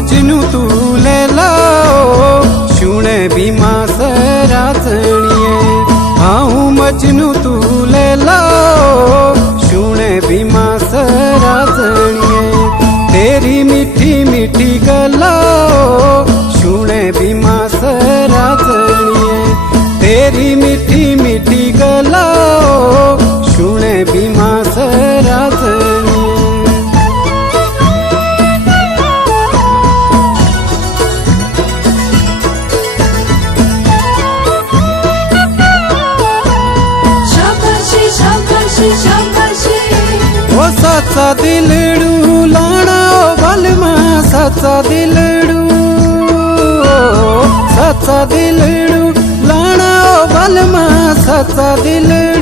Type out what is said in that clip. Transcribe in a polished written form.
मजनू तू ले लाओ शुणे बीमा सरासणिये। हाँ मजनू तू ले लाओ शुणे बीमा सरासणिये। तेरी मीठी मीठी गलाओ शुणे बीमा सरासणिये। तेरी मीठी मीठी गलाओ शुणे बीमा सरासणिये। ओ साचा दिलड़ू लाना बलमा साचा दिलड़ू। साचा दिलड़ू लाना बलमा साचा दिलड़ू।